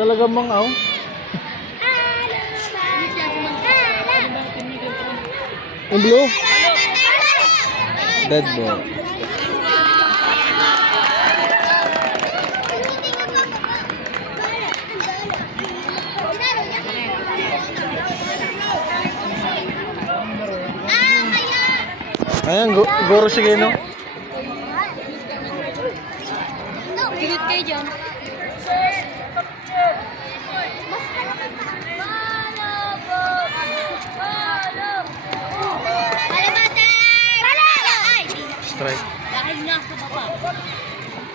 Talagang mangaw. Yung blue? Dead ball. Ayan, goro sige no? Kilit kayo dyan. Strike. Dahil nasa baba.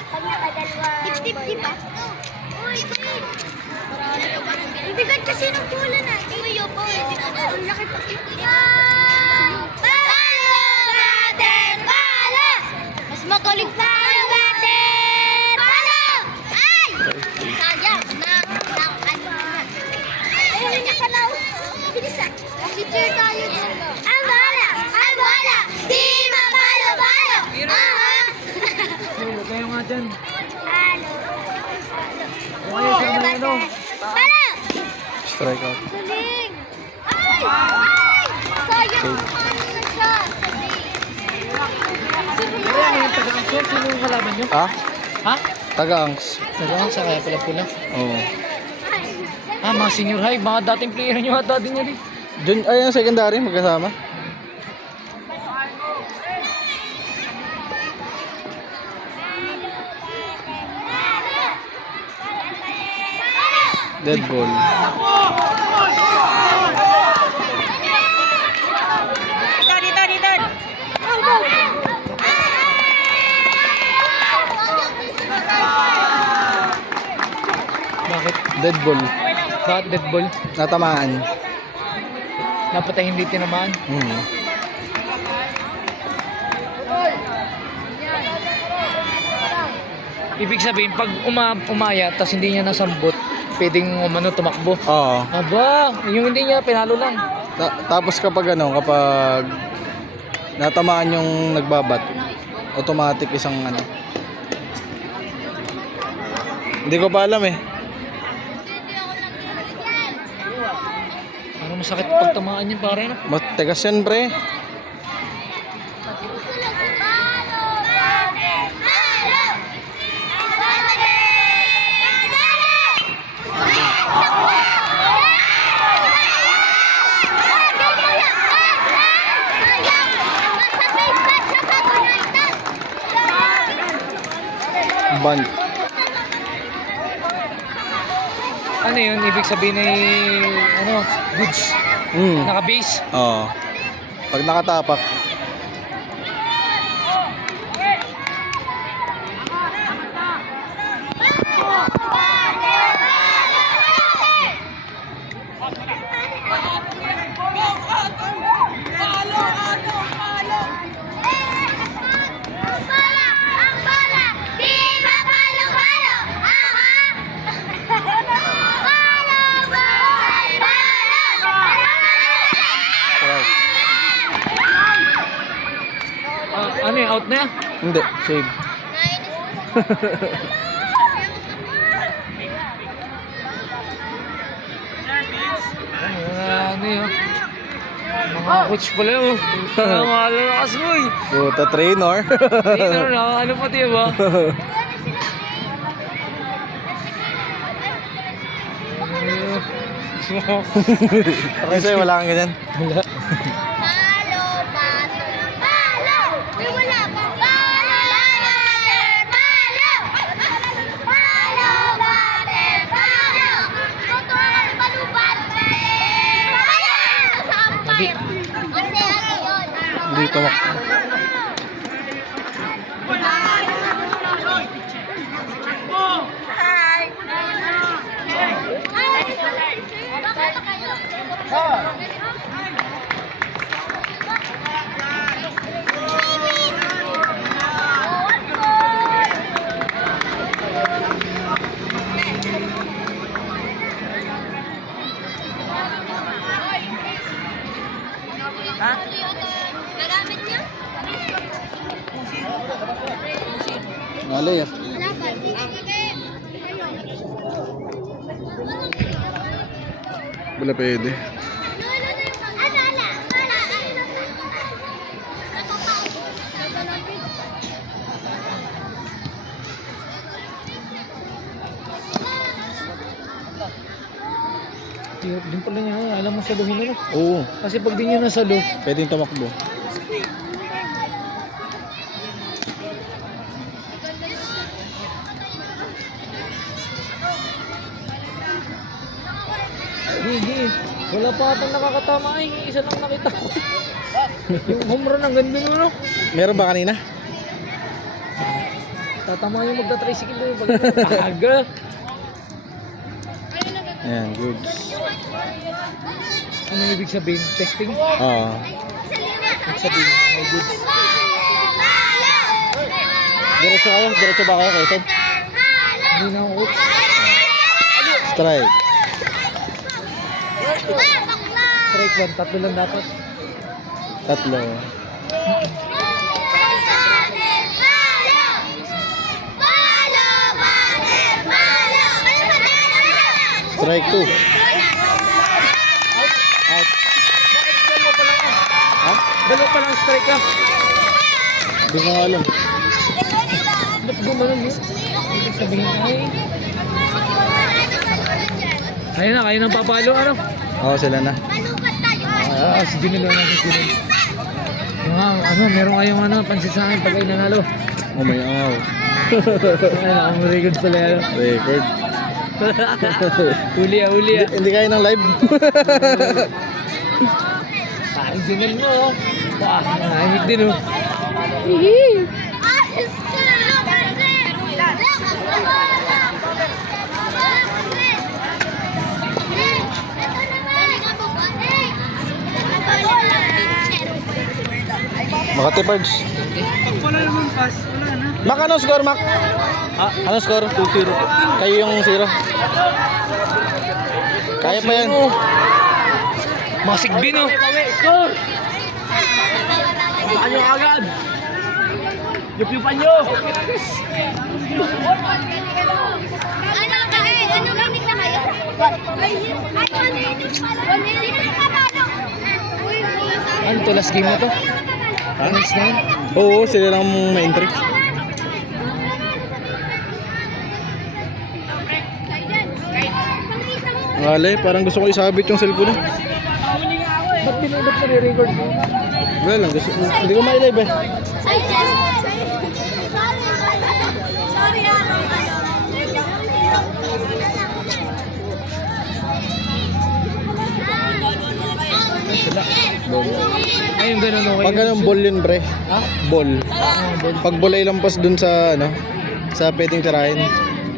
Pag nakadalawa. 50-50 ba? Uy, marami ka ba ng bilang? Ibigat kasi ng bola natin. Uy, po. Ang laki pa. Palo! Bater! Palo! Mas magaling pa ang bater! Palo! Ay! Sayang. Ano na? Ayun niya ka na. Bilis ah. Teacher tayo dito. Ang bola! Ang bola! Di mapalo! Palo! Huwag kayo nga dyan. Palo! Ayaw sa mga ano. Palo! Strike out. Galing! Ay! Ay! Sayang! Ano na siya? Sino yung kalaban nyo? Ha? Ha? Taga-angs. Nagaang sa kaya pula-pula. Oo. Ah, mga senior high. Mga dating player nyo at dating nyo rin. Jun, ay, ang secondary, magkasama. Dead ball. Bakit? Dead ball. Bakit dead ball? Natamaan. Dapat ay hindi tinamaan. Ibig sabihin, pag umaya, tas hindi niya nasambot, pwedeng tumakbo. Oo. Aba, yung hindi niya, pinalo lang. Tapos kapag kapag natamaan yung nagbabat, automatic isang Hindi ko pa alam eh. Parang masakit pag tamaan yan, pare, no? Matigas yan, pre. Bunt. Ano yun? Ibig sabihin ay, goods. Naka-base. Oo. Pag nakatapak. Strike. tumak na yan. Hindi, save. Ano yun? Mga coach pala yun. Mga lalakas mo eh. Puta, trainer. Trainer na, ano pati ba? Okay sa'yo, wala kang ganyan. Wala. Palo, palo, palo! May wala pa. Palo, butter, palo! Palo, butter, palo! Motor, palo, butter, palo! Sampay! Kasi ano yun? Hindi tumak. Nagamit niya? Malay ah. Wala pa. Wala pwede. Din pala niya, alam mo saluhin ano. Oo, Kasi pag di niya nasalo, pwedeng tumakbo. hindi. Wala pa atang nakakatama ay, isa lang nakita ko. Yung home run ang ganda nun, no? Meron ba kanina? Tatama yung magta-tricycle doon. Pag aga. Ayan, good. Ano ibig sabihin? Testing? Oo. Ibig sabihin, may goods. Diretso kayo? Diretso ba kayo, Quezon? Hindi na ako coach. Strike. Strike one, tatlo lang dapat. Tatlo. Strike 2. Out. Bakit dalawa pa lang ah? Ha? Dalawa pa lang strike ah. Hindi ko nga alam. Ba't gumanon yun? Ibig sabihin ay... Ayun na, kayo nang papalo ano? Oo, sila na. Si Junel na si Junel. Yung ano, meron kayong ano, pansit sa akin pag kayo nanalo. Oh, may angaw. Ayun, ako record pala yan. Record. Huli ah, huli ah. Hindi kayo ng live. Ay, Junel mo oh. Nahimik din oh. Makati Pards. Wala naman pass, wala na. Mac, ano score, Mac? Ano score? 2-0. Kayo yung 0. Kaya pa yan. Masigbin oh. Score! Ano agad? Yup-yupan nyo! Ano gamit na kayo? Ano to, last game na to? Tangis na yun? Oo, sila lang may entry. Wala, parang gusto ko isabit yung cellphone. Ba't binibot na re-record mo? Wala lang, gusto, hindi ko ma-live eh. Ay, sorry Ay, yung ganun okay. Pag ganun ball yun, pre. Ha? Ball. Ball. Pag bola ilampas dun sa, ano, sa pwedeng tirahin.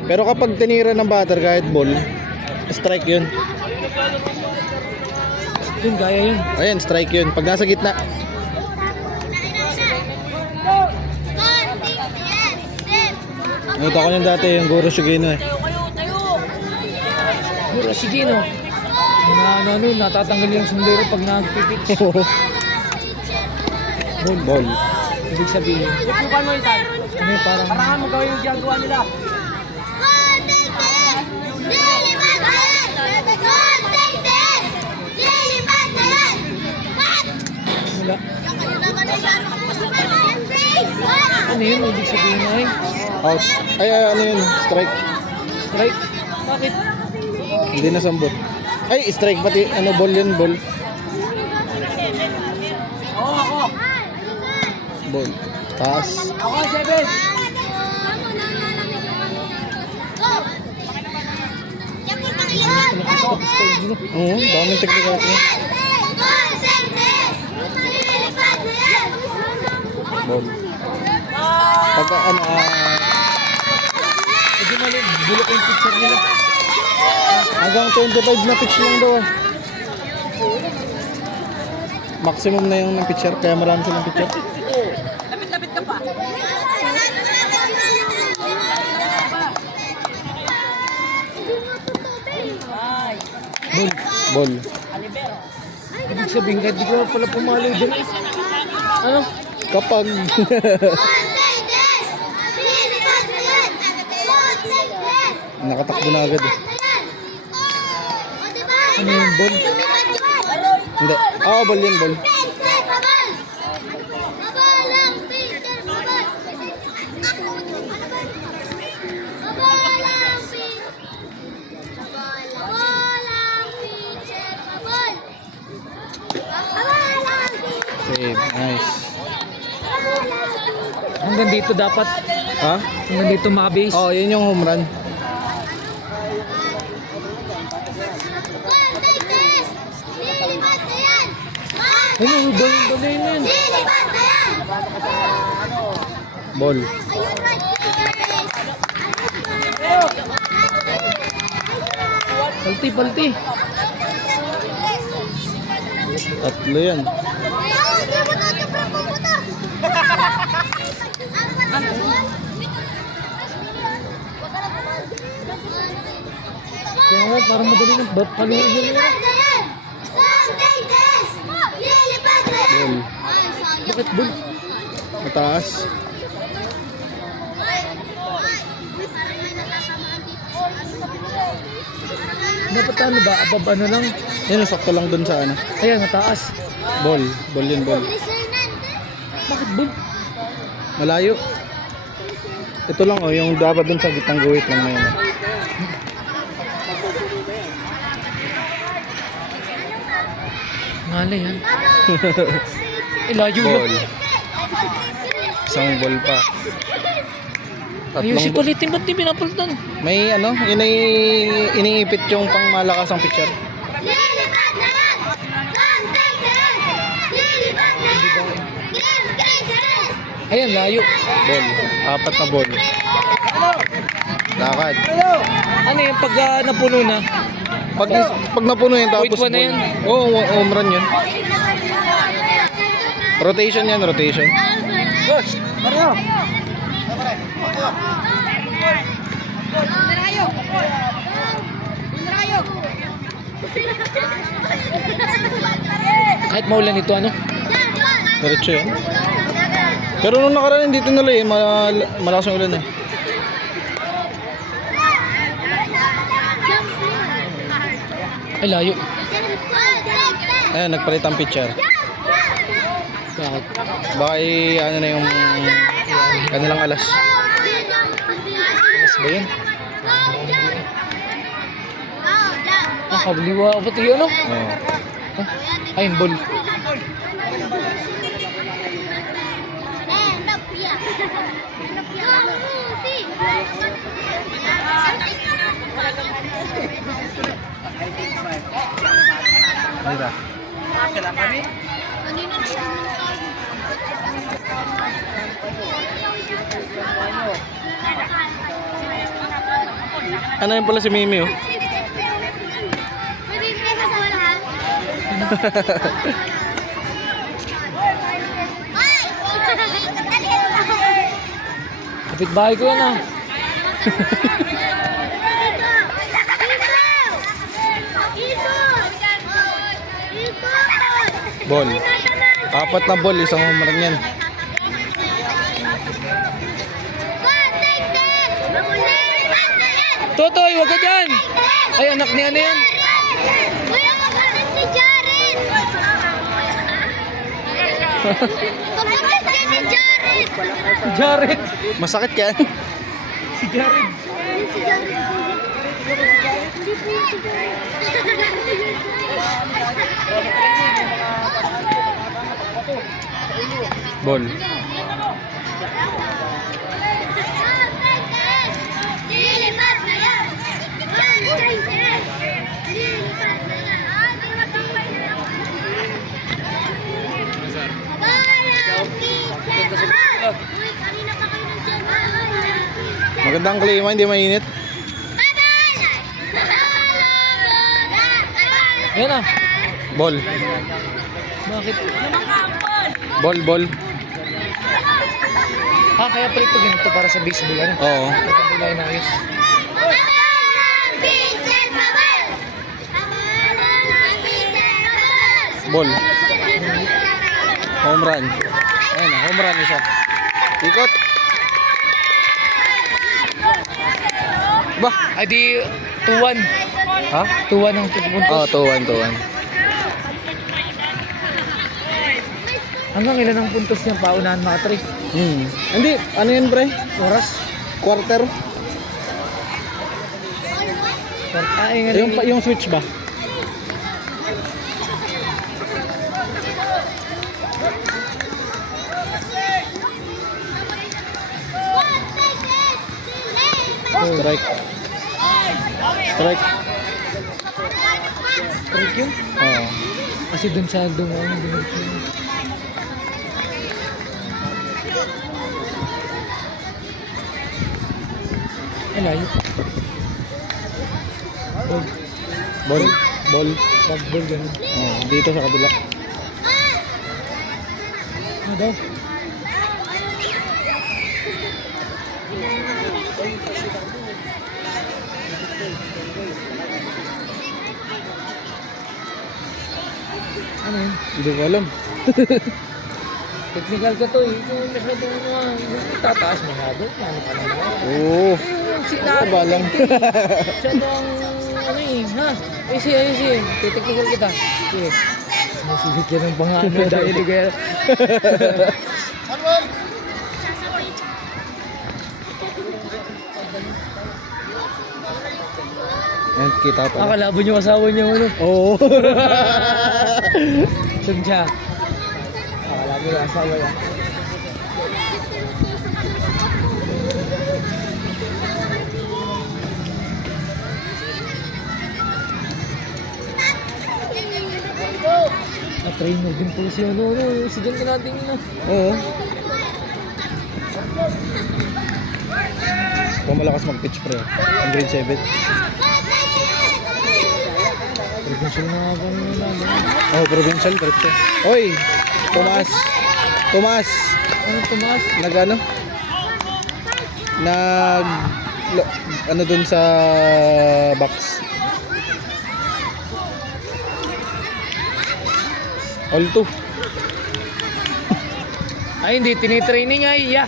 Pero kapag tinira ng batter kahit ball, strike yun. Yun, gaya yun. Ayan, strike yun. Pag nasa gitna. Nakita ko yun dati, yung Guro Shugino eh. Puro si Gino. Ano, natatanggal yung sundero pag nagpipit. Ball. Ibig sabihin. Subukan mo itan. Ano yung parang... Parangan mo gawin yung ginagawa nila. Goal, take this! Lilipad na yan! Goal, take this! Lilipad na yan! Cut! Wala. Ano Ano yun? Ibig sabihin ay? Out. Ay, ano yun? Strike. Strike? Bakit? Hindi nasambot. Ay, strike pati. Ano, ball yun, ball. Oo, ako. Ball. Taas. Ako, 7. Oo, daming technical niya. Ball. Pagka, ano, Medyo mali. Bulok yung picture nila. hanggang 25 na pitch lang daw. Maximum na yung ng pitcher, kaya marami silang pitcher. Lapit-lapit ka pa. Ball. Ball. Ibig sabihin kahit di ko pala pumalo dyan. Ano? Kapag nakatakbo na agad eh. Ano yung ball? Hindi. Oo, ball yun, ball. Save. Nice. Hanggang dito dapat. Ha? Hanggang dito mabase. Oo, yun yung home run. Ano? Ball na yun. Ball. Palti. Tatlo yan. Kaya nga, parang madali na. Ba't paluin yun nila? Ball. Bakit ball? Mataas. Dapat ano ba? Abab ano lang? Yan, sakto lang dun sa ano. Ayan, mataas. Ball. Ball yun, ball. Bakit ball? Malayo. Ito lang oh, yung dapat dun sa gitang guhit lang na yun. Ngalay yan. Ilayo Ball. lang. Isang ball pa. Ayusin Tatlong palitin, ba't di pinapalitan? may ano, yun ay iniipit yung pangmalakas ang pitcher. Ayan, layo. Ball. Apat na ball. Lakad. Ano yung pag napuno na? Pag napuno yun tapos Point one na yan? Oo, home run yun. Rotation yan, rotation. Gosh! Mario! Kahit maulan ito, ano? Diretso yan. Pero nung nakaraan dito nila eh, malakas yung ulan eh. Ay, layo. Ayan, nagpalit ang pitcher. Bakit? Baka ano na yung kanilang alas. Mas ba yan? Nakabliwa ako pati ano? Oo. Ay, ball. Mira. Ano yun pala si Mimi oh? Kapit bahay ko yan ah. Ball. Apat na ball, isang home run yan. Totoy, wag ka dyan! Ay, anak ni ano yan? Kuya, kapatid si Jared! Kapatid niya si Jared! Jared! Masakit yan. Si Jared! Si Jared. Hindi po yung si Jared. Ball. Lilipat na yan! Lilipat na yan! Walang pizza! Uy, kanina pa kayo nandiyan. Walang pizza! Magandang klima, hindi mainit. Ayan na. Ball. Bakit? Ball, ball. Ah, kaya pala ito ganito para sa baseball. Ano? Oo. Bilay na ayos. Ball. Home run. Ayun na, home run isa. Ikot. Bah. Ay di 2-1. Ha? 2-1 ang pupuntos. Oo, 2-1, 2-1. Hanggang ilan ang puntos niya paunahan mga 3? Hindi, ano yan pre? Oras? Quarter? Ay, nga Yung switch ba? Strike. Strike. Strike yun? Oo. Kasi dun sa dumaan. Ay, layo. Ball. Ball. Ball. Ball ganun. Oo, dito sa kabila. Ano daw? Ano yun? Hindi ko alam. Technical ka to eh. Kung masyadong tataas masyado. Ano ka naman? Oo. Sinabi Ba lang. masyadong ano eh. Ha? Ayos eh. Technical kita. Sige. Sumusigit yan ng pangano dahil kaya. Ayan, kita pa. Akalaban yung asawa niya ano. Oo. Saan siya? Akalaban yung asawa niya. Na-trainer din po si ano, si John ka natin yun ah. Oo. Kung malakas mag-pitch pre. Ang grade 7. Provincial na nga ba nyo namin? Oh, provincial diretso. Oy, Tomas. Tomas. Ano Tomas? Nag ano dun sa box. All 2. Ay hindi, tinitraining ay yeah.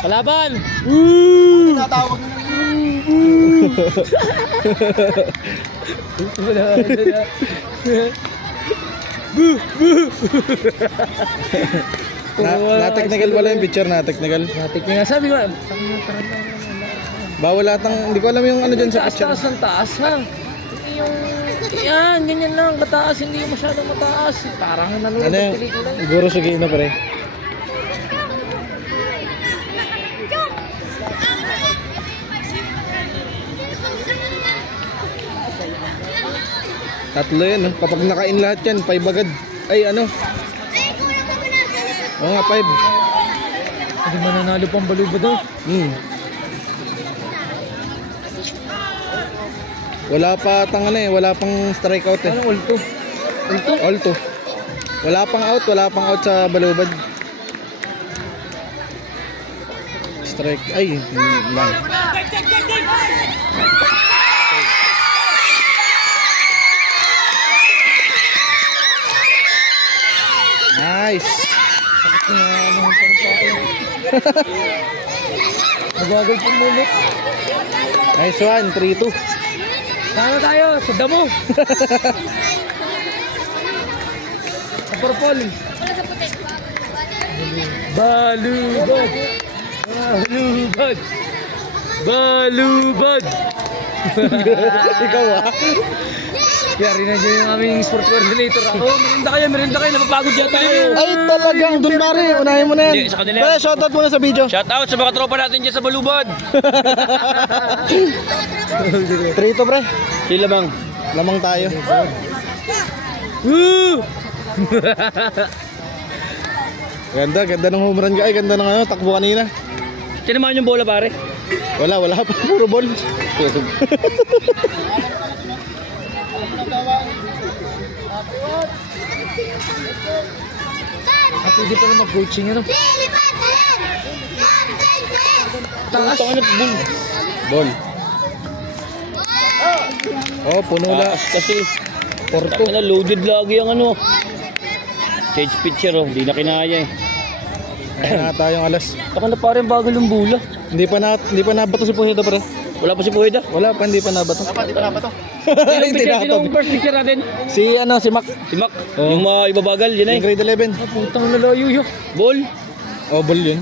Kalaban! Woo! Na-technical pala yung picture na technical. Na-technical. Sabi ko, Bawal lahat ng, hindi ko alam yung ano dyan sa picture. taas ng taas ha. Hindi yung, yan, ganyan lang, mataas, hindi yung masyadong mataas. Parang nanonood Ano ng yung, pelikula. siguro sige na pre. Tatlo yan, no? Kapag nakain lahat yan, 5 agad. Ay, ano? Oo nga, 5. Hindi mananalo pang balubad daw. Wala pa tang ano eh, wala pang strikeout eh. Anong ulto? Ulto? All 2. Wala pang out sa balubad. Strike, ay, lang. Nice. Sakit na ano pang tayo. Mabagal po mulit. Nice one, 3-2. Sana tayo, sa damo. Sa purple. Balubad. Balubad. Balubad. Ikaw ah. Yari na dyan yung aming sport coordinator. Oh, merinda kayo, napapagod yata kayo. Ay, talagang dun pare. Unahin mo na yan. Hindi, sa kanila Pre, yan. shoutout muna sa video. Shout out sa mga tropa natin dyan sa Balubad. 3-2 pre. Sila bang? Lamang tayo. Woo! Ganda ng home run ka. Ay, ganda ng ano, takbo kanina. Tinamaan yung bola pare. Wala pa. Puro ball. Pwede pa na mag-coaching ano. Lilipat na yan! Taas. Ball. Oh, puno la. Kasi, Porto. na loaded lagi ang ano. Change pitcher oh, di na kinaya eh. Ayan na tayong alas. Baka na parang bagal yung bola. Hindi pa nabato si Puhida pre. Wala pa si Puhida. Wala pa, hindi pa nabato. Hindi pa nabato. Hindi Sinong nabato. first pitcher natin? Si Mac. Si Mac. Oh. Yung mga ibabagal, yun Yung eh. grade 11. Putang nalayo yun. Ball. Oh, ball yun.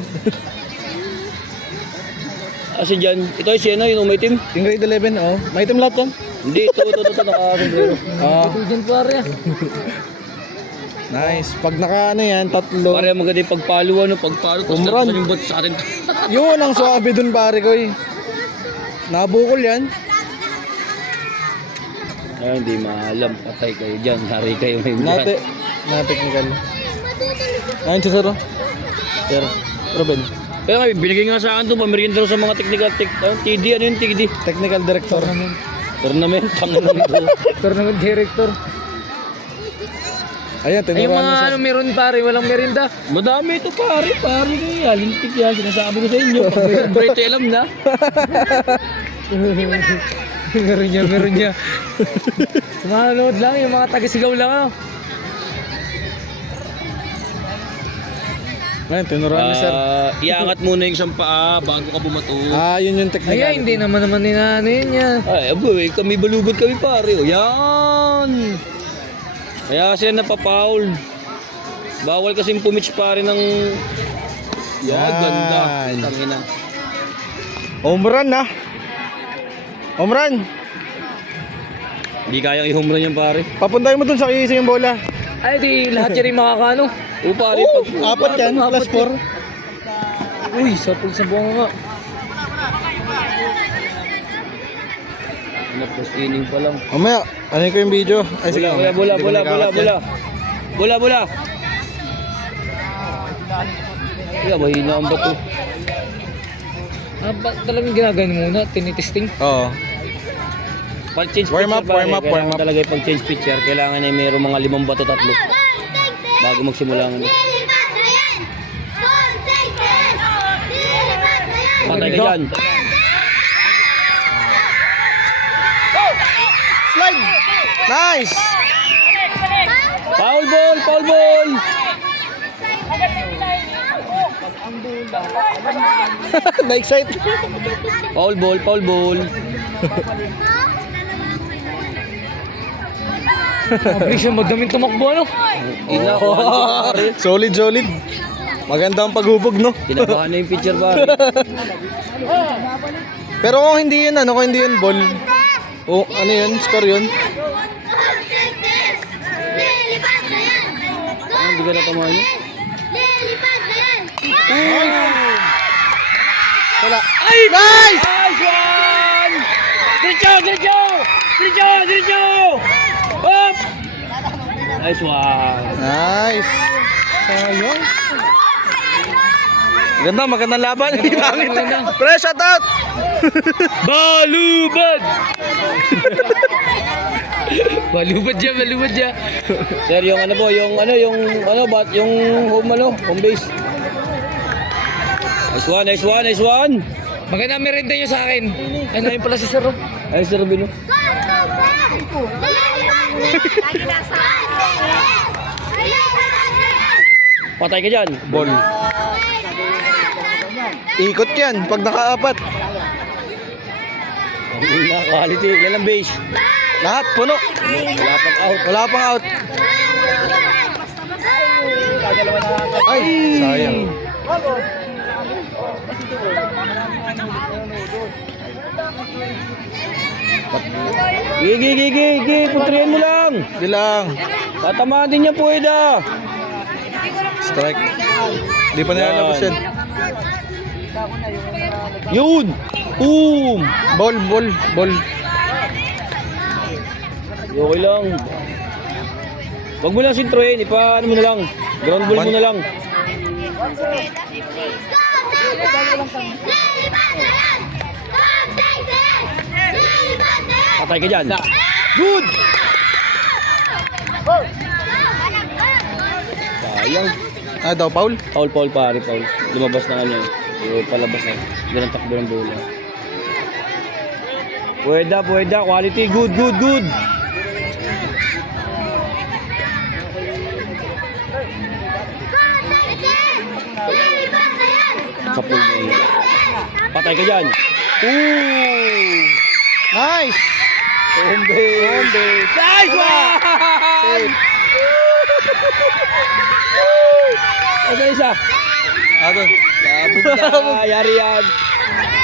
Kasi dyan, ito ay si ano, yung may team. Yung grade 11, oh. May item lahat yan. Hindi, ito, nakasombrero. Ah, Ito dyan pare. nice. Pag naka ano yan, tatlo. Pare maganda yung pagpalo, tapos Home run. nagpasan yung bot sa atin. Yun ang swabe dun pare ko eh. Nabukol yan. Ay, hindi maalam, patay kayo dyan, hari kayo may Nate. Na technical. Ayun si Sir. Sir. Ruben. Kaya nga, binigay nga sa akin ito, pamerienda rin sa mga technical, TD, ano yung TD? Technical director. Tournament, tangan lang ito. Tournament director. Ayan, Ay, yung tinuruan mga niya siya. ano meron pare, walang merinda. Madami ito pare kaya, lintik yan, sinasabi ko sa inyo. Pag may ito alam na. meron niya. Manood lang, yung mga taga-sigaw lang ano. Ayan, tinuruan ni Sir. Iangat muna yung isang paa bago ka bumato. Ah, yun yung technical. Ay, hindi naman ninano yun niya. Ay, aboy, kami balubad kami pare. O, yan. Kaya sila napapaul. Bawal kasing pumits pare ng... Yan. Ganda. Tangina. Home run na. Home run. Hindi kayang i-home run yan pare. Papuntahin mo dun sa kisa yung bola. Ay, di lahat yan yung makakano. O pare, Oh, pag... apat yan, plus 4. Uy, sapul sa bunga nga. Plus inning pa lang. Mamaya, ano ko yung video? Ay, sige. Bola. Kaya mahina ang bato. Ah, talagang ginagawa muna, tinitesting. Oo. Pag change Warm up, pitcher, pare, warm up. kailangan talaga yung pag change pitcher, kailangan ay mayroong mga 5 bato, 3 bago magsimula ng Lilipat na yan! Contact na yan! Lilipat na yan! patay ka dyan. Slide! Nice! Foul ball! Na-excite. Foul ball. Mabilis siya magdaming tumakbo ano. Ina, pare. Solid. Maganda ang paghubog, no? Kinabahan na yung pitcher pare. Pero kung hindi yun, kung hindi yun ball. Oh, ano yun? Score yun? Contact this! Lilipat na yan! Hindi ka natamaan yun? Lilipat na yan! Wala. Ay! Nice! Nice one! Diretso! Hop! Nice one! Nice! Sayang. Magandang laban. Maganda. Pre, shout out! Balubad! Balubad dyan. Sir, yung home base. Nice one! Maganda merinda nyo sa akin. Ano yun pala si Sir? Ay, Sir Rubino. Lagi nasa Patay ka dyan. Ball. Ikot yan pag nakaapat. Wala, quality. Ilan ang base? Lahat puno. Wala pang out. Wala pang out. Ay, sayang. Gigi. Putrihan mo lang. Di lang. Tatamaan din niya po, Eda. Strike. Di pa nilalabas yan. Yun! Boom! Ball. Okay lang. Huwag mo lang sintroin. Ano mo na lang. Ground ball mo na lang. Patay ka dyan. Good! Sayang. Ah, daw, Paul? Paul pare. Lumabas na kanya. Palabas na. Ganun takbo ng bola. Pweda. Quality. Good. Kapul mo yun. Patay ka dyan. Ooh! Nice! Home base. Nice one! Save. Asa isa? Doon. Labog na. Yari yan.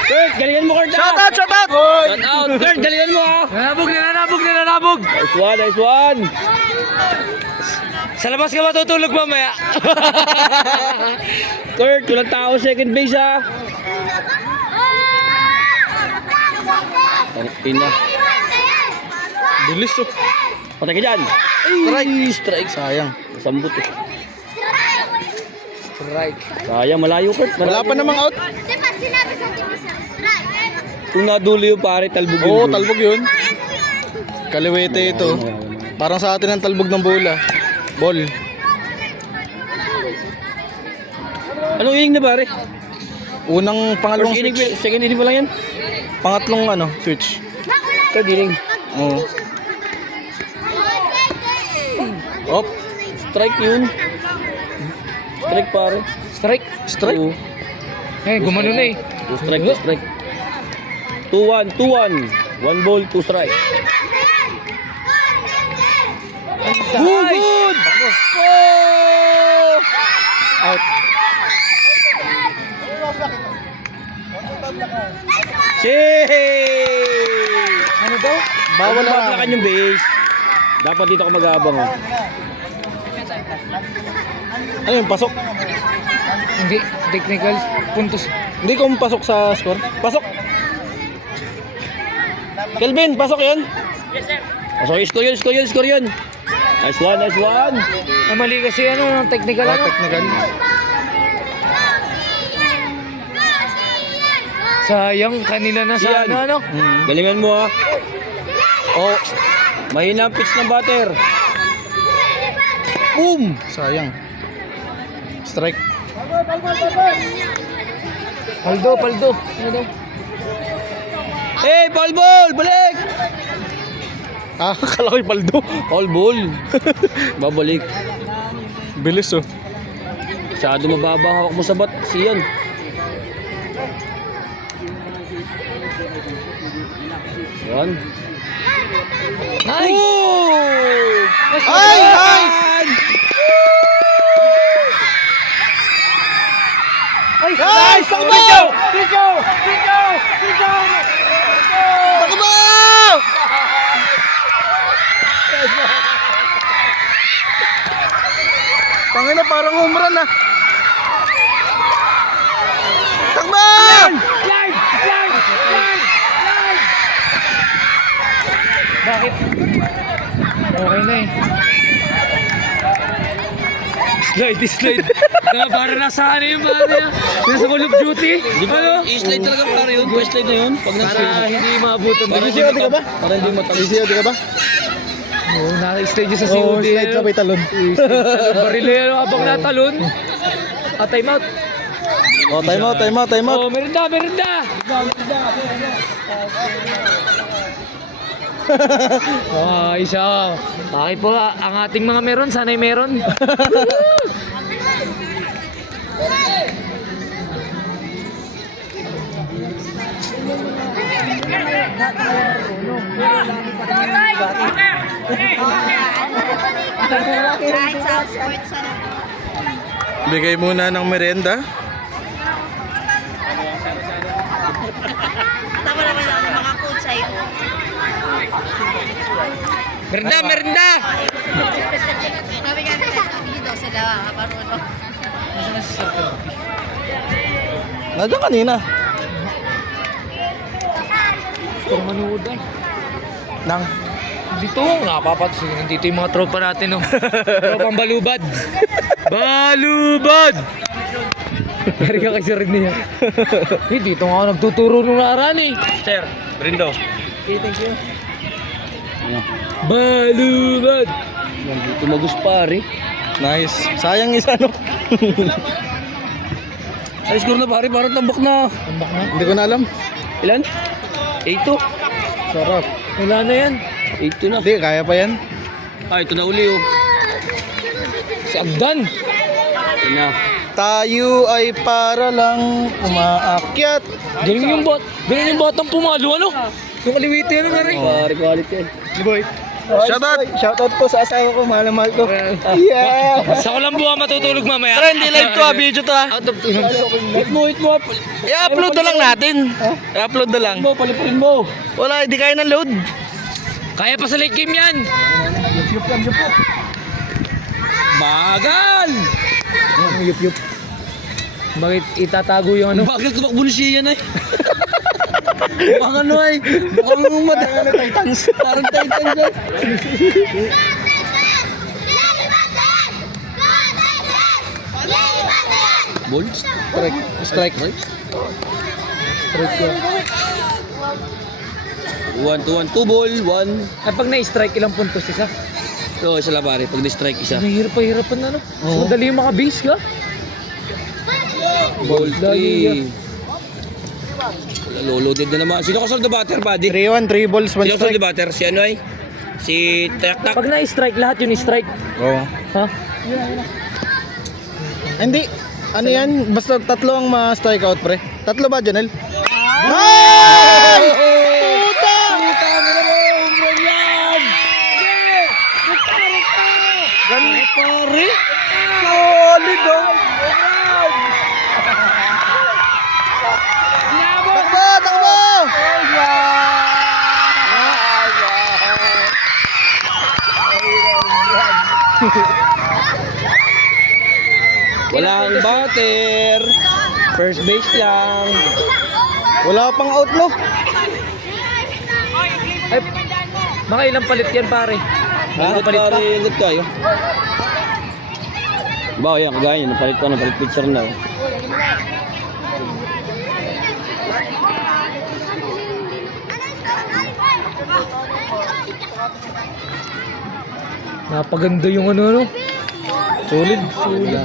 Kurt, galingan mo, Kurt. Shout out! Shout out. Kurt, galingan mo, ha. Nanabog! Nice one. Sa labas ka matutulog mamaya. Kurt, walang tao second base, ha. Ina. Bilis oh. Patay ka dyan. Strike. Sayang. Sambot eh. Strike. Sayang, malayo, Kurt. Wala pa namang out. Di ba sinabi sa TV sa strike? Kung nadulo yung pare, talbog yun. Oo, talbog yun. Kaliwete ito. Parang sa atin ang talbog ng bola. Ball. Anong inning na, pare? Unang pangalawang First inning, switch. second inning pa lang yan. Pangatlong switch. Third inning. Oo. Op. Strike yun. Strike, pare. Strike. Oo. Gumano na eh. Two strike. 2-1. 1 ball, 2 strike. Good! Oh! Out. Ano daw? Bawal na. Bablakan yung base. Dapat dito ka mag-aabang. Oh. Ano yung pasok? Hindi. Technical. Puntos. Hindi ko pasok sa score. Pasok. Kelvin, pasok yun. So, score yun. Nice one. Mali kasi technical Technical. Sayang kanila na sa Yan. Galingan mo, ha. Oh, Mahina ang pitch ng batter. Boom! sayang. Strike. Paldo. Hey, foul ball! Balik! Ah, akala ko yung paldo. Foul ball. Babalik. Bilis oh. Masyado mababa ang hawak mo sa bat. Siyan. Yan. Nice! Ay, nice! Nice! Takbo! Takbo! Tangina, parang home run ah. Takbo! Bakit? Okay na eh. Slide. Para nasa yung pare. Nasa Call of Duty. I-slide talaga pare yun. Slide na yun. Pag Para hindi maabutan. Para Easy ka ba? Para hindi matalis. Easy ka ba? Oo, naka-slide yun sa Oo, COD. slide sabay talon. Baril na yan habang natalon. Time out. Oh, time out. Oh, merinda. Isa. Bakit po ang ating mga meron? Sana'y meron. Kahit sa sports, ano. Bigay muna ng merenda. Tama naman ako mga food sa'yo. Merenda, merenda! Sabi nga dito sila, paruno. Nandiyan kanina. Gusto ko manood ah. Nang. Dito, napapansin. Nandito yung mga tropa natin, no? Tropang balubad. Balubad! Kaya ka kasi rin niya. Dito nga ako nagtuturo nung nakaraan eh. Sir, Brindo. Okay, thank you. Balubad! Tumagus pare. Nice. Sayang isa no. Ay, siguro na pare, parang tambak na. Tambak na. Hindi ko na alam. Ilan? 8-2. Sarap. Wala na yan. 8-2 na. Hindi, kaya pa yan. Ah, ito na uli oh. Si Agdan. Ito na. Tayo ay para lang umaakyat. Galing yung bot. Galing yung botang pumalo, ano? Yung kaliwiti, ano na rin? Pare, quality yan. Shoutout po sa asawa ko, mahal na mahal ko. Yeah! Sa ko lang buha matutulog mamaya. Tara, hindi live to ha, video to ha. Out of Hit mo. I-upload na lang natin. I-upload na lang. Palipurin mo. Wala, hindi kaya ng load. Kaya pa sa late game yan. Bagal! Yup. Bakit itatago yung ano? Bakit tumakbo na siya yan eh? Mukhang ano ay. Mukhang Titans. Parang Titans yan. Ball? Strike. Strike yun. 1-2-1. 2 ball, 1. Ay, pag na-strike, ilang puntos isa? So, isa lang pare. Pag na-strike isa. Mahirap na, no? So, dali yung makabase ka. Ball Dali 3. Lolo-loaded na naman. Sino kasal na batter, buddy? 3-1, 3 balls, 1 Sino kasal strike. na batter? Si ano ay? Si Taktak? Pag na-strike, lahat yun strike. Oo. Ha? Hindi. Ano yan? Basta tatlo ang ma-strike out, pre. Tatlo ba, Janel? Ganun pare. Solid oh. Takbo! Walang batter. First base lang. Wala pang out no? Ay, mga ilang palit yan pare? Hangat palit pa? pare, hangat kayo. Ba, yan, kagaya nyo. Napalit pitcher na. Oh. Napaganda yung ano. Solid.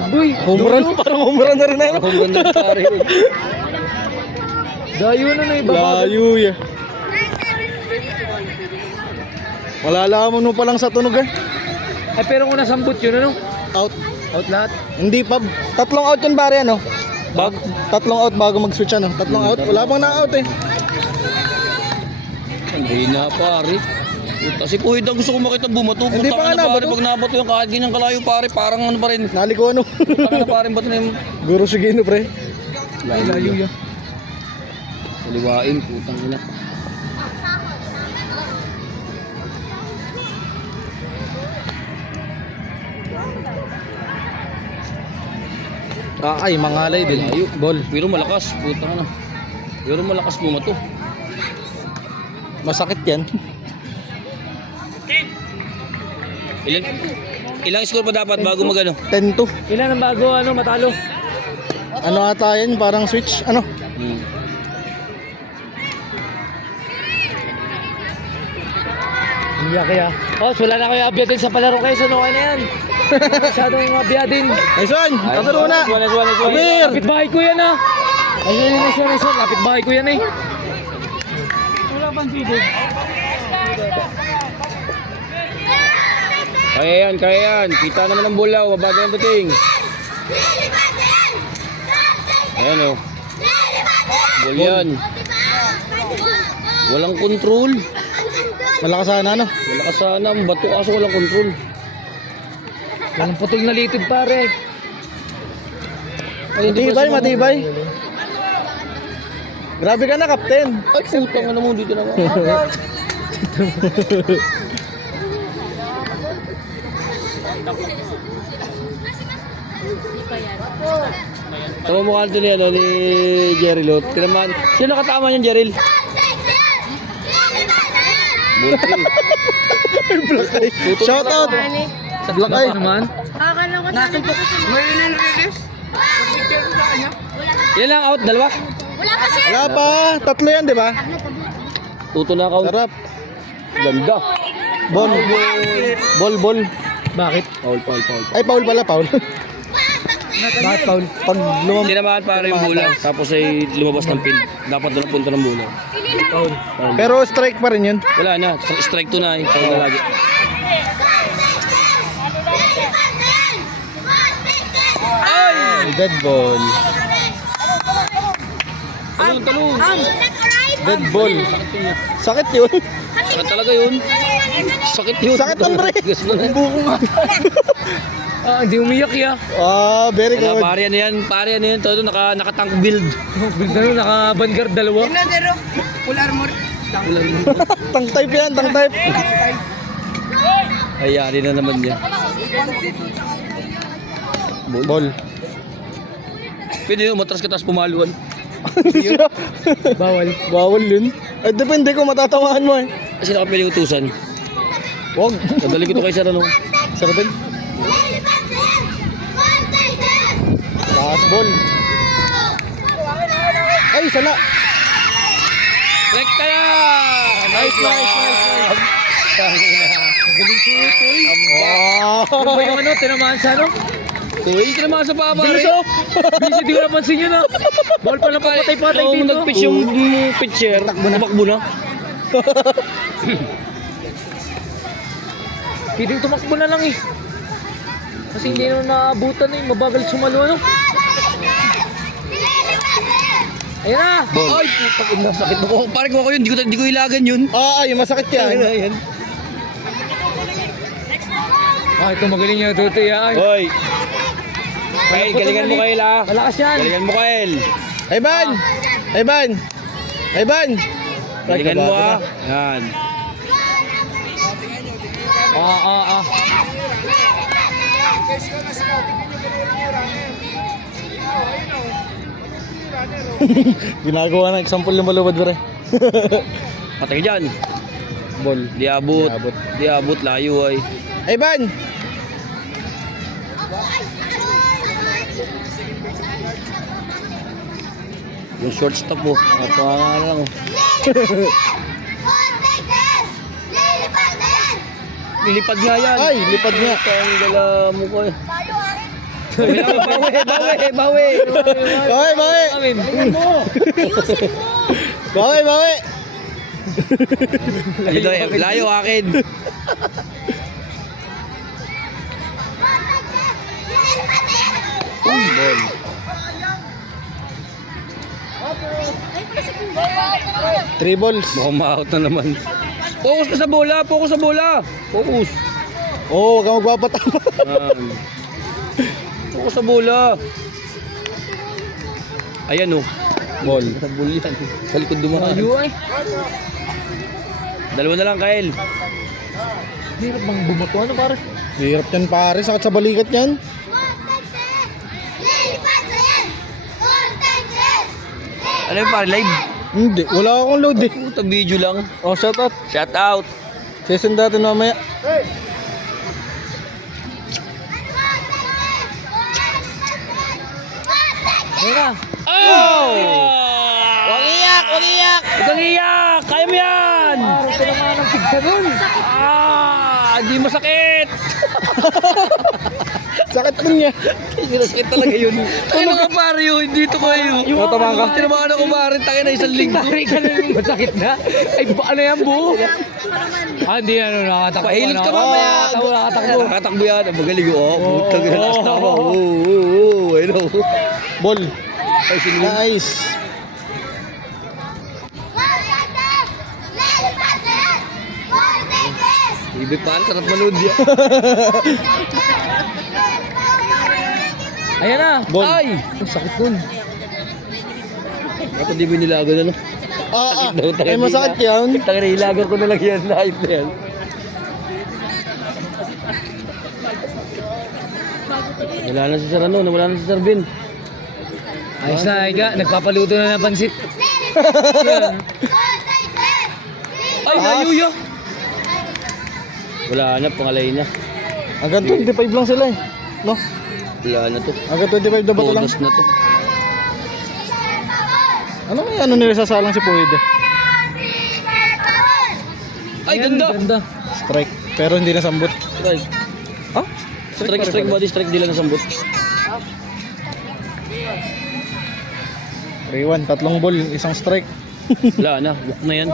Boy, Home run. Parang home run na rin na yun. Ako ganda ng pare. dayo na na iba. Layo ya. Malalaman mo pa lang sa tunog eh. Ay, pero kung nasambot yun, ano? Out. Out lahat. Hindi pa. Tatlong out yun pare ano? Tatlong out bago mag-switch ano? Tatlong out. Wala pang na-out eh. Hindi na pare. Kasi po hindi gusto ko makita bumato. Hindi pa nga na pare nabato. pag nabato yung kahit ganyang kalayo pare, parang ano pa rin. Naliko ano? Parang na pare bato na yung Guro Sugino pre. Ay, layo yan. kaliwain, putang ina. Ay, mangalay din. Layo. Pero malakas, putang ina. Pero malakas bumato. Masakit yan. Ilang score pa dapat bago magano? 10-2. Ilan ang bago, ano, matalo? Ano ata yan? Parang switch. Ano? Hindi kaya. Oh, wala na kayo abiyadin sa palaro kayo. Sano kayo na yan? Masyadong abiyadin. Nice one! Tataro na! Abir! Lapit bahay ko yan ah. Ayun, nice one. Lapit bahay ko yan eh. Wala pang video. Kaya yan. Kita naman ang bulaw, mabagal ang dating. Ayan o. Ball yan. Walang control. Malakas sana, ano? Malakas sana ang bato kaso walang control. Walang putol na litid pare. Ay, hindi pa Matibay, matibay. Grabe ka na, Captain. Ay, putang na mo dito naman. Tama mo kanto ni, ni Jerry Lot. Tinaman. Sino nakatama niyan, Jerry? Bulky. Black Eye. Shout out. Sa Black Eye. Naman. Yan lang out, dalawa. Wala pa sir. Wala pa. Tatlo yan, di ba? Tuto na count. Sarap. Ganda. Ball. Ball. Bakit? Foul. Ay, foul pala, foul. Bakit Paul? Pag lumam... Tinamaan para yung bola. Tapos ay lumabas ng pin. Dapat doon ang punto ng bola. Paul. Foul. Pero strike pa rin yun. Wala na. Strike 2 na. Foul na lagi. Dead ball. Talong. Dead ball. Sakit yun. Sakit talaga yun. Sakit yun. Sakit nun, pre. Gas mo na. Buko nga. Ah, hindi umiyak ya. Ah, very Kaya good. pare ano yan. Todo naka-tank build. Build na nun, naka-vanguard dalawa. Tank type yan, tank type. Ay, yari na naman yan. Ball. Pwede yun, matras ka tapos pumaluan. Bawal. Bawal yun. Eh, depende kung matatamaan mo eh. Kasi naka pwede utusan. Wag. Nadali ko to kay Sir ano. Sarapin. Last ball. Ay, sala. Rekta na! Nice. Magaling si Utoy. Wow. Ano ba yung ano, tinamaan sa ano? Tuloy ka naman sa baba. Bilis Re. oh. Busy, di ko napansin yun ah. Bawal pala papatay-patay Oo, dito. nag-pitch yung pitcher. Tumakbo na. Pwedeng tumakbo na lang eh. Kasi hindi na naabutan eh. Mabagal sumalo ano. Ayan na! Ay, putang ina, sakit mo. Pare ko ako yun, di ko ilagan yun. Ah, ay, masakit yan. Ayan. Ah, ito magaling niya ito ay. Hoy. Kyle, galingan mo Kyle ah. Malakas yan. Galingan mo Kyle. Ay, Ban. Ay, Ban. Ay, Ban. Galingan mo ah. Yan. Ah. Ginagawa ng example yung malubad, pre. Patay dyan. Ball. Di abot. Di abot. Di abot, layo ay. Ay, Ban. Yung shortstop mo. Napaka lang oh. Lilipad nga yan. Ay, lipad nga. Ang gala mo ko eh. Bawi. Bawi, bawi. Amin. Bawi, bawi. Layo akin. Ball. Three balls. Mukhang ma-out na naman. Focus ka sa bola. Focus. Oo, huwag kang magpapatama. Yan. Focus sa bola. Ayan oh. Ball. Sa bola yan. Sa likod dumaan. Layo ay. Dalawa na lang, Kyle. Hirap bang bumato ano pare? Hirap yan, pare. Sakit sa balikat yan. Ano yung pare, live? Hindi, wala akong load eh. Puta, video lang. Oh, shout out. Shout out. Session natin mamaya. Ayan na. Oh! Wag iyak, wag iyak. Huwag kang iyak! Kaya mo yan! Parang tinamaan ng tigsa dun. Hindi masakit! Sakit nun niya. Hindi masakit talaga yun. Ano ka pare yun? Hindi ito kayo. Tamaan ka? Tinamaan ako pare. Takin na isang linggo. Pare ka na yung masakit na. Ay, ano yan buo? Ah, hindi ano, nakatakbo. Pahilot ka mamaya. Nakatakbo. Nakatakbo yan. Magaling oh. Putang ina. Last na ako. Ayun oh. Ball. Ay, sinilin. Nice. Ibe pare, sarap manood yan. Ayan na. Ball. Ay! Ang sakit nun. Dapat di mo nilagan ano? Sakit daw, Ay, masakit yan. Tangin, ilagan ko na lang yan. Lahat na yan. Wala na si Sir ano, wala na si Sir Ben. Ayos na, Aiga. Nagpapaluto na ng pansit. Ay, nayuya! Wala na, pangalay na. Hanggang 25 lang sila eh. No? Wala na to. Hanggang 25 na bato lang. Bonus na to. Ano may ano nila sasalang si Puwid? Ay, Ayan, ganda! Ganda. Strike. Pero hindi nasambot. Strike. Ha? Strike, body strike, di lang nasambot. 3-1, tatlong ball, isang strike. Wala na, walk na yan.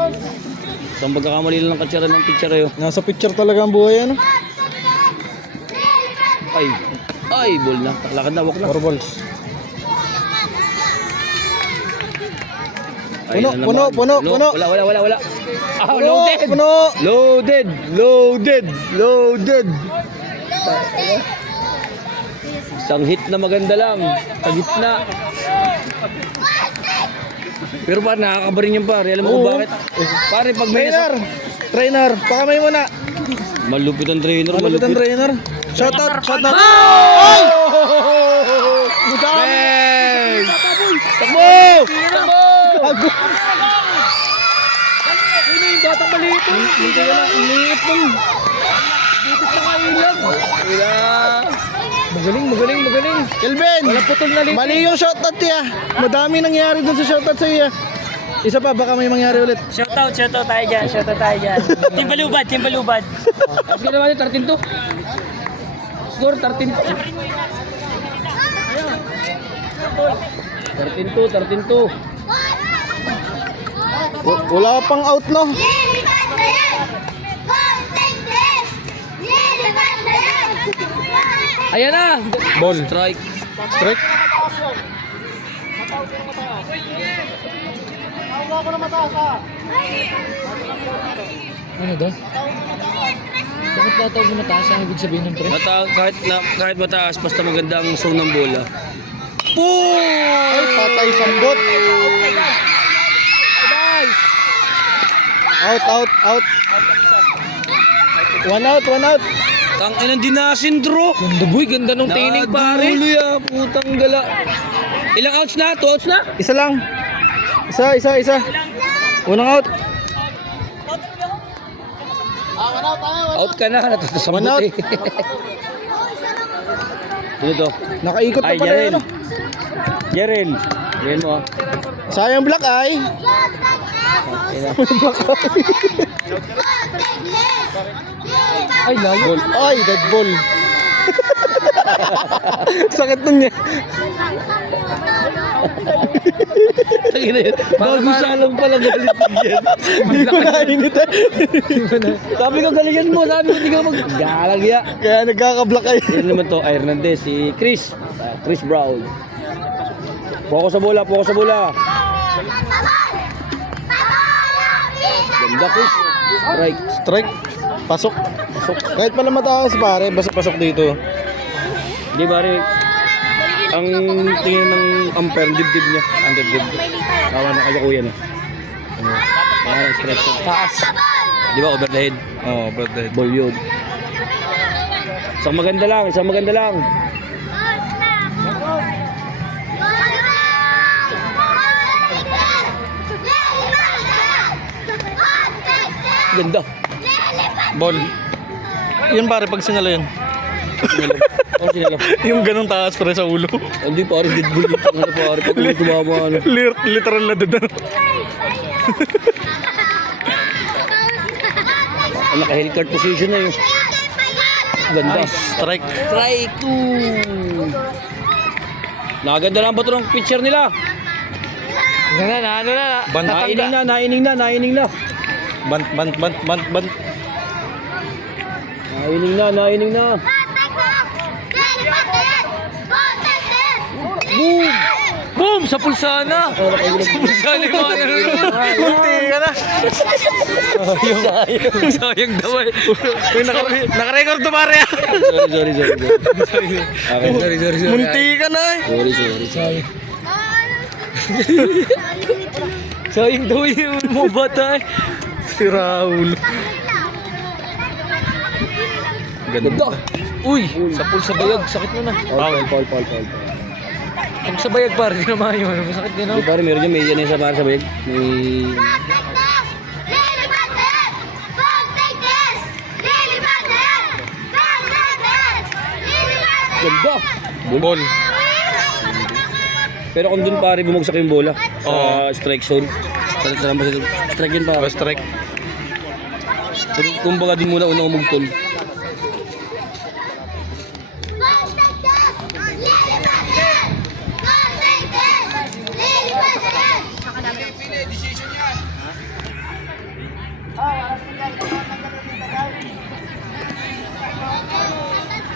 Isang pagkakamali lang ng katsara ng picture yun. Nasa picture talaga ang buhay ano? Ay, ball na. Taklakad na, walk na. 4 balls. Ay, Puno, na naman. puno. Wala. Ah, Puno, loaded! puno. Loaded! Isang hit na maganda lang. Sa gitna. Pero pa, nakakabarin yung pare. Alam mo kung Oo. bakit? Pare, pag may Trainer, pakamay mo na. malupit ang trainer. Malupit ang trainer. Shout out. Ay! Bang! Takbo! Ano yung batang maliit? Hindi ka lang, umiit mo. Dito sa kailang. Kailang. Magaling. Kelvin, Wala putol na rin. mali yung shoutout niya. Madami nangyari dun sa shoutout sa iya. Isa pa, baka may mangyari ulit. Shoutout tayo dyan. Team Balubad. Tapos ka naman yung 13-2. Score 13-2. 13-2. Wala pang out no. Ayan na. Ball. Strike. Strike. Ano daw? Bakit tatawag mo mataas ang ibig sabihin ng pre? Kahit mataas, basta maganda ang zone ng bola. Ay, patay sambot. Out. 1 out. Tang inang dinasin, bro. Ganda boy, ganda nung tining pare. Naduli ah, putang gala. Ilang outs na? 2 outs na? Isa lang. Isa. Unang out. Out ka na, natasasambot 1 out. eh. Sino to? Nakaikot pa Ay, pala Jarel. ano. Jarel. Yan mo ah. Sayang black eye. Ay, layo. Ball. Ay, dead ball. Sakit nun niya. Tangina yun. Bago salang pala galit yan. Hindi ko nainit eh. Sabi ko galingan mo, sabi ko hindi ka mag-galagya. Kaya nagkaka-black eye. Yan naman to, Hernandez, si Chris. Chris Brown. Focus sa bola. Ganda Chris. Strike. Pasok. Kahit pala mataas pare, basta pasok dito. Di ba rin, ang tingin ng umpire, dibdib niya. Ang dibdib. Tawa na kayo kuya na. Stretch. Taas. Di ba, over the head? Oh, but dead. Ball yun. Isang maganda lang. Ganda. Ball. Yan pare, pag sinala yun. Sinala. Yung ganong taas pare sa ulo. Hindi pare, dead ball dito. Ano pare, pag ulit tumama ano. Literal na dead. Naka-hellcard position na yun. Ganda. Strike. Strike 2. Nakaganda lang ba ito ng pitcher nila? Ganda na, ano na. Naining na. Bant. Naining na. Boom! Sa pulsana! Sa pulsana yung mga nanonood. Munti ka na. Sayang daw eh. Uy, naka-record to pare. Sorry. Okay. Sorry. Munti ka na eh. Sorry. Sayang daw yung mga bata eh. Si Raul. Ganda. Uy, sa pool sa bayag, sakit mo na. Paul. Kung sa bayag pare, di naman yun. Masakit din Di ako. pare, meron dyan, may yan sa para sa bayag. May... Ganda. Ball. Pero kung dun pare bumagsak yung bola sa strike zone. Sa strike yun pare. Strike. Kumbaga din muna unang umugtol.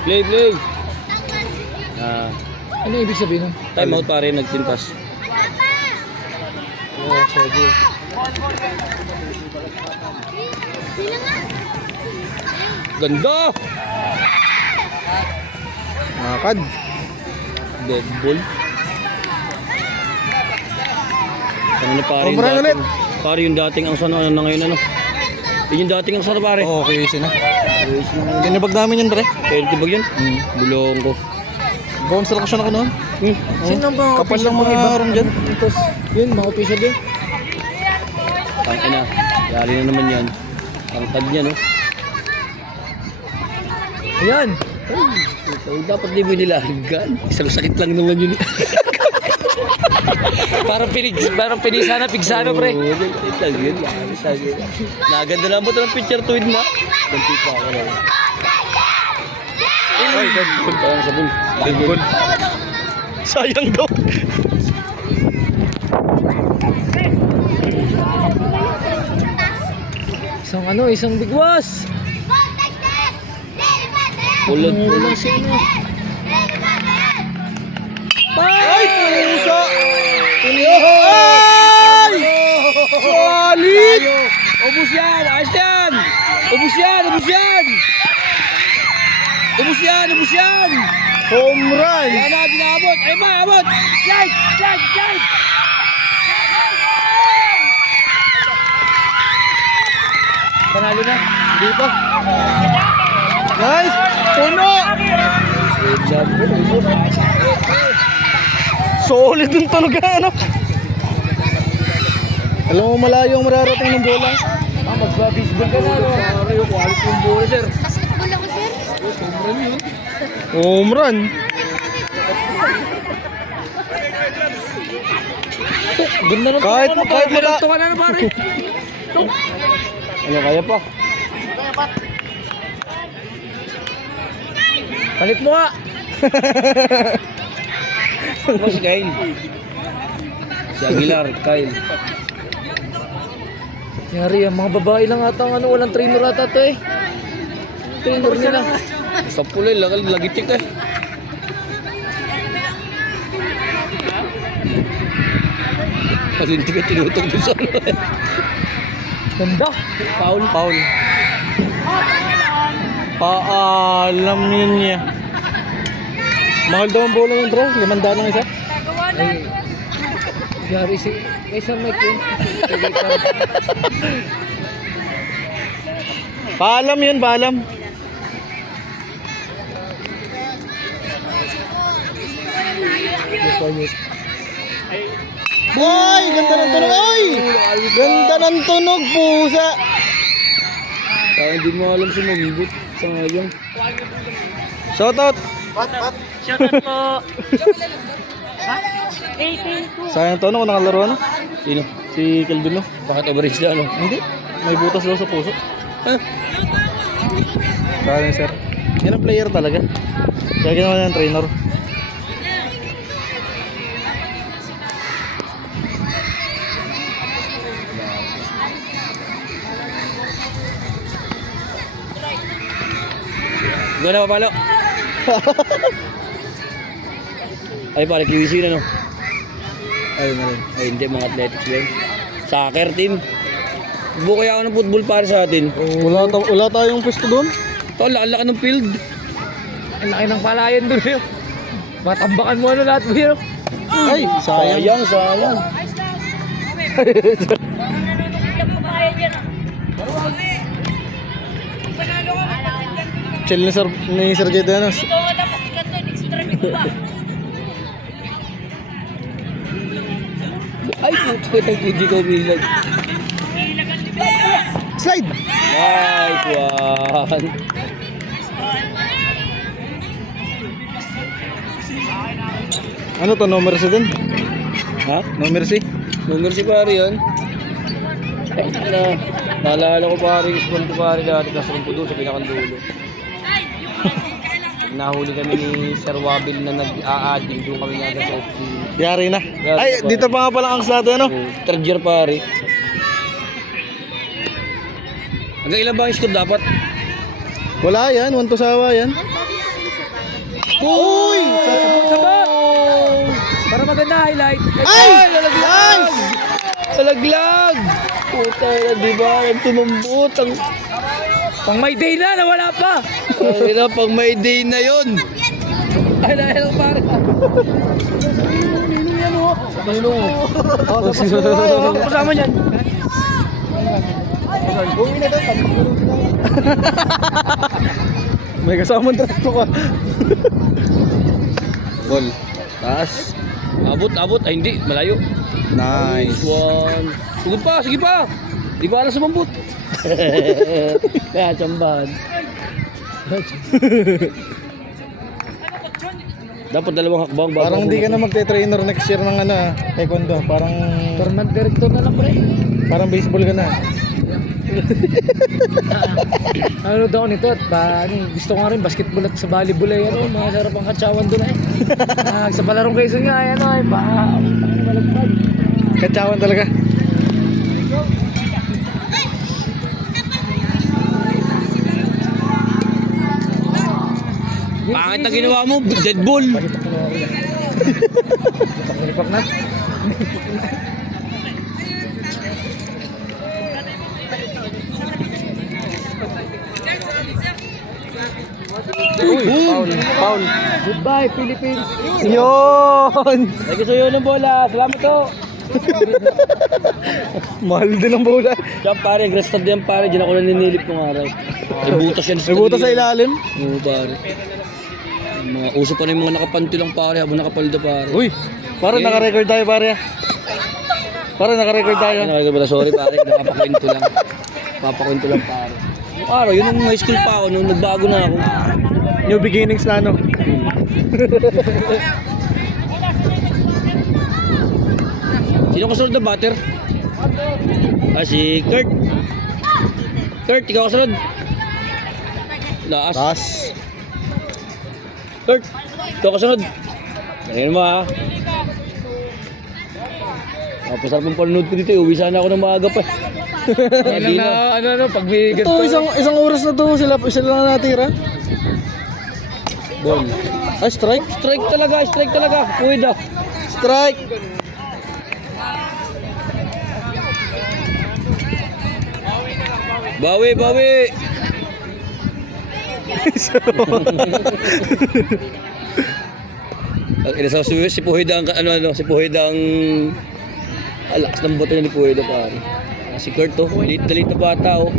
Play. Ano ibig sabihin nun? Time out pare, nagtintas. Oo, sige. Ganda! Nakakad. Dead ball. Ano na pare yung Ulit. dating? Pare yung dating ang sana na ngayon ano? Yun yung dating ang sana pare. Okay, sina. Tinibag namin yun, pre. Pwede ba yun? Bulong ko. Bawang selection ako noon. Sino ba Kapal lang mga arong dyan. Tapos, yun, mga official din. Tangin na. Yari na naman yan. Tangtad niya no? Ayan. So, dapat di mo nilahagan. Isang sakit lang naman yun. Parang pinisana, pigsano pre. Oo, sakit lang yun. Naganda lang ba ito ng picture tuwid na? Ganti pa ako lang. Ay, dead ball. Parang sa bull. Dead ball. Sayang daw. Isang bigwas. Ulod. Walang sino. Ay, pusa! Ay! Solid! Ubus yan! Ayos yan! Ubus yan! Home run! Yan na, dinabot! Ay ba, abot! Slide! Panalo na. Hindi pa. Nice! Puno! Solid yung talaga, ano? Alam mo malayo ang mararating ng bola. Magbabisbol ka na. Pare, yung quality yung bola, sir. Basketball ako, sir. Home run! Ganda ng Kahit maka... ka na pare. Ano kaya pa? Palit mo nga. Ano si Kyle? Si Aguilar, Kyle. Yari, ang mga babae lang ata ang walang trainer ata to eh. Trainer nila. Sa pulay, lagitik eh. Palintik at tinutog doon sa ano eh. Ganda. Foul. Paalam yun niya. Mahal daw ang bola ng bro. 500 ng isa. Yari si... Kaysa Mike yun. Paalam yun, paalam. Boy, ganda ng tunog. Oy! Ganda ng tunog, pusa. Kaya hindi mo alam sumagigot. Sayang. Shoutout. Shoutout po. Sayang tunog kung nakalaro ano? Sino? Si Kelvin no? Bakit overage na ano? Hindi. May butas daw sa puso. Sayang sir. Yan ang player talaga. Kaya ginawa ng trainer. Ikaw na papalo. Ay pare, QC na no? Ayun na rin. Ay hindi, mga athletics ba yun? Soccer team. Buo kaya ako ng football pare sa atin. Wala tayong pwesto doon. Ito, ang laki ng field. Ang laki ng palayan doon yun. Matambakan mo ano lahat mo yun. Ay, sayang. Sayang. Chill ni Sir Jed ano. Ay, puto ng Fuji ko bilag. Slide! Nice one. Ano to, no mercy din? Ha? No mercy? Number si pare yun. Naalala ko pare, ispon ko pare dati kasi rin po doon sa pinakandulo. Nahuli kami ni Sir Wabil na nag-a-adding doon kami nga sa office. Yari na. Yari Ay, na, dito pa nga pala ang slado, ano? Third year pare. Hanggang ilan ba ang score dapat? Wala yan, 1 to sawa yan. Uy! Sabot! Para maganda highlight. Ay! Nice! Talaglag! Puta na, di ba? Ang tumambot. Ang... Pang may day na, nawala pa. Ay na, pang may day na yun. Ay, lang para. Kasama niyan. May kasamang trakto ka. Ball. Taas. Abot. Ay, hindi. Malayo. Nice. One. Sige pa. Di ba alam sa mambut? Kaya tsambahan. Dapat dalawang hakbang bago. Parang hindi ka na magte-trainer next year ng ano, taekwondo. Permanent director na lang pre. Parang baseball ka na. Ano daw nito at gusto ko nga rin basketball at sa volleyball ay ano, mga sarap ang katsawan doon ay. Sa palarong Quezon nga ay ano ay malagpag. Katsawan talaga. Pangit na ginawa mo, dead ball. Palipak na. Foul. Goodbye Philippines. Yun! Ay, gusto yun ng bola. Salamat to. Mahal din ang bola. Diyan pare, grastad yan pare. Diyan ako naninilip kong araw. May butas yan. May butas sa ilalim. Oo pare. Mga uso pa na yung mga nakapanty lang pare habang nakapalda pare. Uy, parang naka-record tayo pare. Parang naka-record tayo. Sorry pare, Papakwento lang pare. Yung araw, yun ang high school pa ako nung nagbago na ako. New beginnings na ano. Sino kasunod na batter? Si Kurt. Kurt, ikaw kasunod. Laas. Pass. Kurt, ikaw kasunod. Ayun mo ha. Pasarap ang panonood ko dito. Uwi sana ako ng maaga pa. Ano na pag may Ito, isang oras na to. Sila lang natira. Ball. Ay, strike. Strike talaga. Puwede. Strike. Bawi. Si Puhida ang si Puhida ang alakas ng boto ni Puhida pare. Si Kurt to, late na bata oh.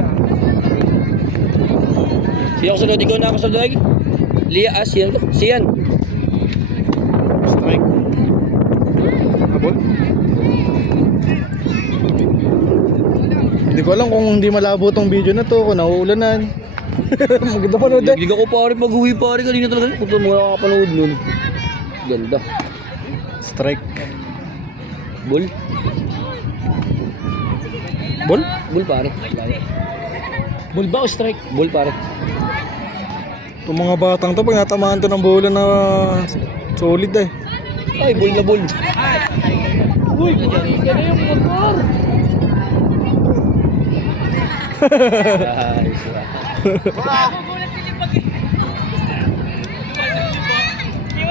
Siya ako sunod, ikaw na ako sunod. Lia Asian to. Siyan. Strike. Abol. Hindi ko alam kung hindi malabo tong video na to, kung nauulanan. Maganda pa nun Hindi ako pare mag-uwi pare kanina talaga. Punta mo nakakapanood nun. Ganda. Strike. Bull. Ball? Bull pare. Bull ba o strike? Bull pare. Itong mga batang to, pag natamaan to ng bola na solid eh. Ay, bull na bull. Uy, yan yung motor. Nice.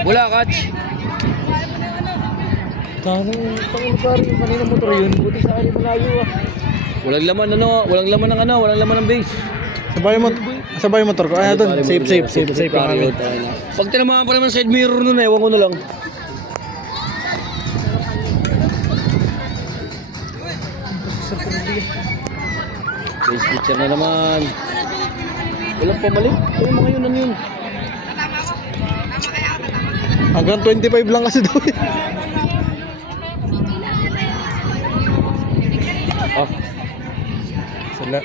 Wala catch. Kanong pangin pare yung kanina motor yun. Buti sa akin malayo ah. Walang laman walang laman ng walang laman ng base. Sabay yung motor ko. Ay, doon. Safe lang kami. Pag tinamaan pa naman side mirror nun, ewan ko na lang. Base picture na naman. Walang pamalit. Ay, mga yun, ano yun? Hanggang 25 lang kasi daw. Ah. Sila.